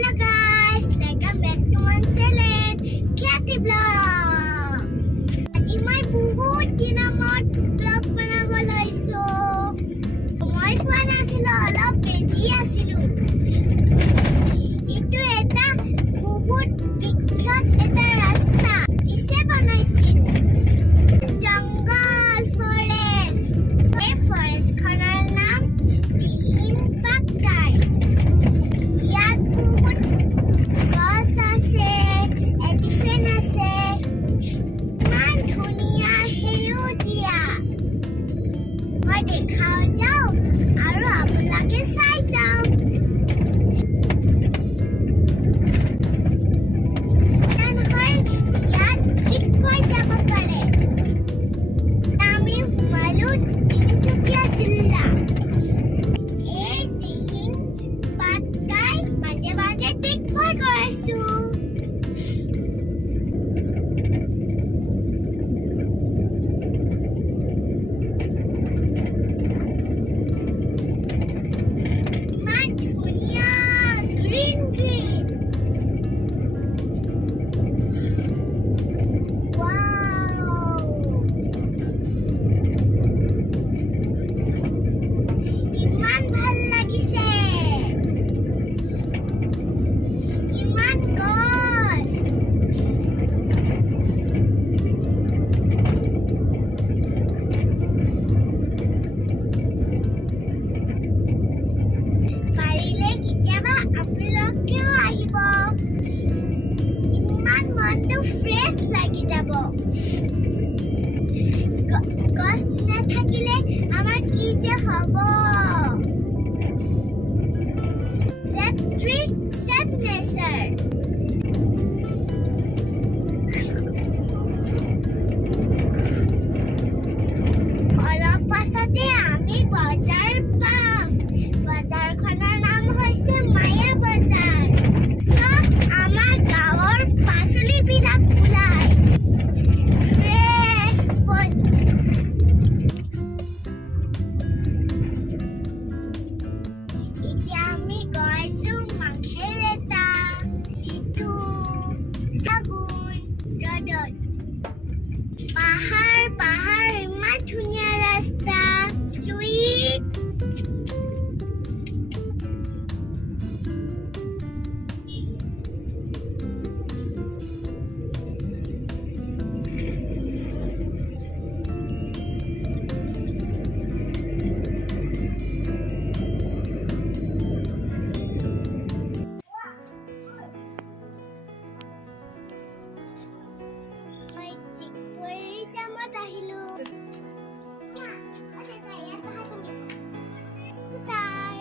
Hello guys, welcome back to my channel, Kathy Vlogs. আজি মই বহুত দিনৰ মূৰত vlog বনাব লৈছো। মই পোৱা নাছিলো, অলপ বিজি আছিলো। এইটো এটা বহুত বিখ্যাত এটা ৰাস্তা ইছে বনাইছিল। জংগল ফৰেষ্ট। এই ফৰেষ্টখনৰ নাম দিহিং পাটকাই। ইয়াত বহুত গছ আছে, এলিফেণ্ট আছে, ইমান ধুনীয়া সেউজীয়া। মই দেখাও যাওঁ আৰু আপোনালোকে চাই যাওক। ইয়াত ডিগবৈ যাব পাৰে। আমি সোমালো তিনিচুকীয়া জিলা। এই দিহিং পাটকাই মাজে মাজে ডিগবৈ গৈ আছো। ইমান ধুনীয়া গ্ৰীণ গ্ৰীণ। ৱাও, ইমান ভাল লাগিছে। ইমান গছ। পাৰিলে কেতিয়াবা আপোনালোকেও আহিব। ইমান মনটো ফ্ৰেছ লাগি যাব। গছ নাথাকিলে আমাৰ কি যে হ'ব। Save tree, save nature. অলপ পাছতে আমি বজাৰ পাম। বজাৰখনৰ নাম হৈছে মায়া বজাৰ। চব আমাৰ গাঁৱৰ পাচলিবিলাক ওলায়। ফ্ৰেছ এতিয়া আমি গৈছো মাংখেৰেটা, লিটু, চাগুন ৰ'দত। পাহাৰ পাহাৰ, ইমান ধুনীয়া ৰাস্তা। চুইট মই ডিগবৈ যামত আহিলো। স্কুটাৰ।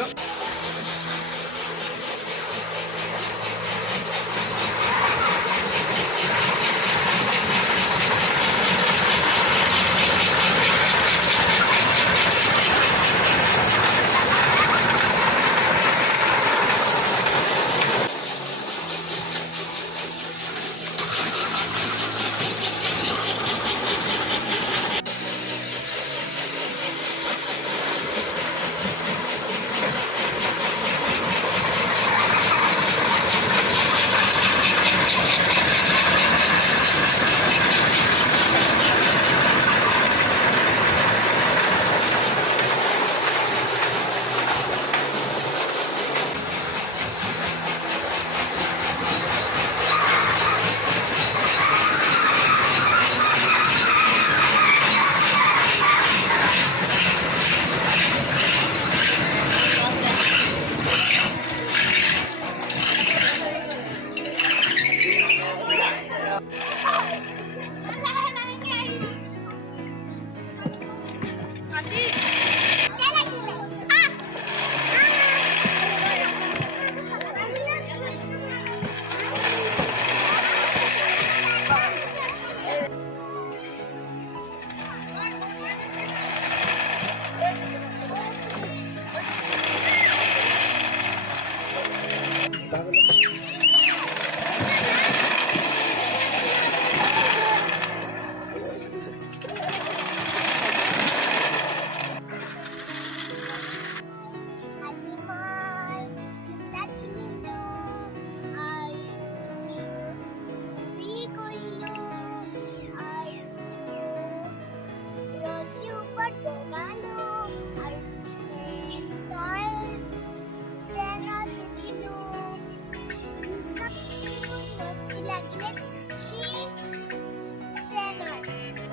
Look.